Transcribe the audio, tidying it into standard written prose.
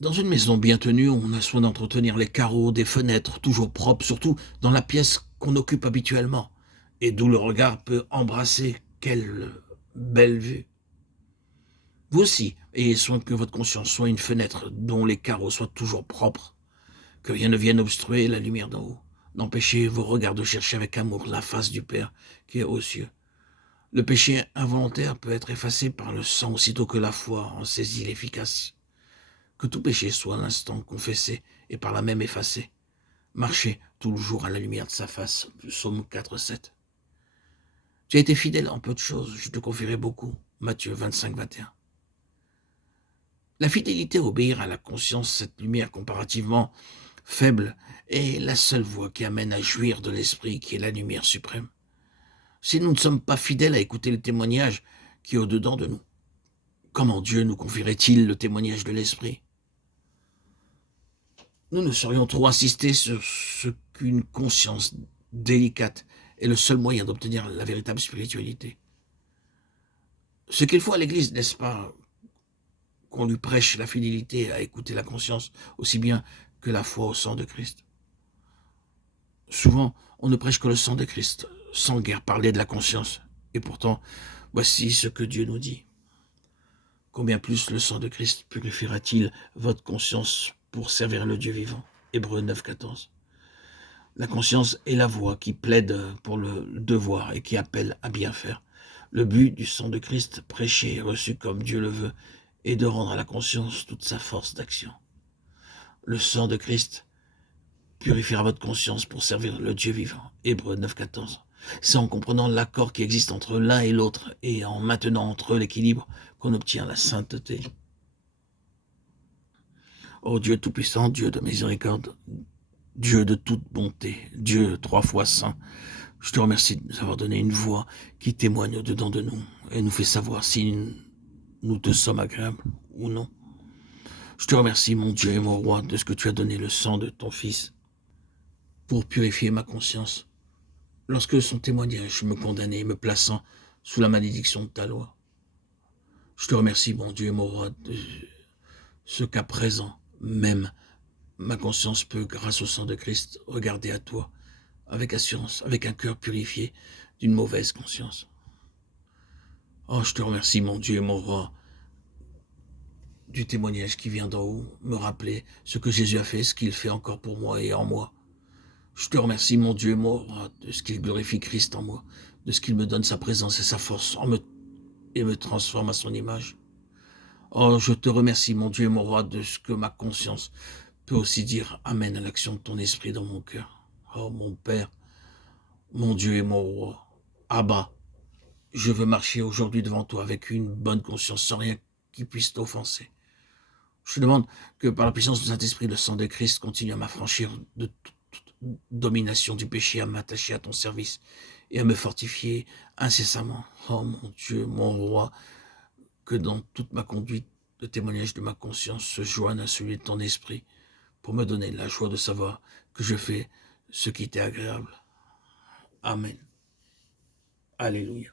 Dans une maison bien tenue, on a soin d'entretenir les carreaux, des fenêtres, toujours propres, surtout dans la pièce qu'on occupe habituellement, et d'où le regard peut embrasser. Quelle belle vue. Vous aussi, ayez soin que votre conscience soit une fenêtre dont les carreaux soient toujours propres, que rien ne vienne obstruer la lumière d'en haut. N'empêchez vos regards de chercher avec amour la face du Père qui est aux cieux. Le péché involontaire peut être effacé par le sang aussitôt que la foi en saisit l'efficace. Que tout péché soit à l'instant confessé et par là même effacé. Marchez tout le jour à la lumière de sa face. Psaume 4,7. Tu as été fidèle en peu de choses, je te confierai beaucoup. Matthieu 25, 21. La fidélité à obéir à la conscience, cette lumière comparativement faible, est la seule voie qui amène à jouir de l'esprit qui est la lumière suprême. Si nous ne sommes pas fidèles à écouter le témoignage qui est au-dedans de nous, comment Dieu nous confierait-il le témoignage de l'esprit? Nous ne saurions trop insister sur ce qu'une conscience délicate est le seul moyen d'obtenir la véritable spiritualité. Ce qu'il faut à l'Église, n'est-ce pas, qu'on lui prêche la fidélité à écouter la conscience aussi bien que la foi au sang de Christ. Souvent, on ne prêche que le sang de Christ, sans guère parler de la conscience. Et pourtant, voici ce que Dieu nous dit. Combien plus le sang de Christ purifiera-t-il votre conscience pour servir le Dieu vivant? Hébreux 9, 14. La conscience est la voix qui plaide pour le devoir et qui appelle à bien faire. Le but du sang de Christ, prêché et reçu comme Dieu le veut, est de rendre à la conscience toute sa force d'action. Le sang de Christ purifiera votre conscience pour servir le Dieu vivant. Hébreux 9, 14. C'est en comprenant l'accord qui existe entre l'un et l'autre et en maintenant entre eux l'équilibre qu'on obtient la sainteté. Ô Dieu Tout-Puissant, Dieu de miséricorde, Dieu de toute bonté, Dieu 3 fois saint, je te remercie de nous avoir donné une voix qui témoigne au-dedans de nous et nous fait savoir si nous te sommes agréables ou non. Je te remercie, mon Dieu et mon roi, de ce que tu as donné le sang de ton Fils pour purifier ma conscience lorsque son témoignage me condamnait, me plaçant sous la malédiction de ta loi. Je te remercie, mon Dieu et mon roi, de ce qu'à présent, même, ma conscience peut, grâce au sang de Christ, regarder à toi, avec assurance, avec un cœur purifié d'une mauvaise conscience. Oh, je te remercie, mon Dieu et mon roi, du témoignage qui vient d'en haut, me rappeler ce que Jésus a fait, ce qu'il fait encore pour moi et en moi. Je te remercie, mon Dieu et mon roi, de ce qu'il glorifie Christ en moi, de ce qu'il me donne sa présence et sa force et me transforme à son image. Oh, je te remercie, mon Dieu et mon roi, de ce que ma conscience peut aussi dire Amen à l'action de ton esprit dans mon cœur. Oh, mon Père, mon Dieu et mon roi, Abba, je veux marcher aujourd'hui devant toi avec une bonne conscience, sans rien qui puisse t'offenser. Je te demande que par la puissance du Saint-Esprit, le sang de Christ continue à m'affranchir de toute domination du péché, à m'attacher à ton service et à me fortifier incessamment. Oh mon Dieu, mon roi, que dans toute ma conduite, le témoignage de ma conscience se joigne à celui de ton esprit pour me donner la joie de savoir que je fais ce qui t'est agréable. Amen. Alléluia.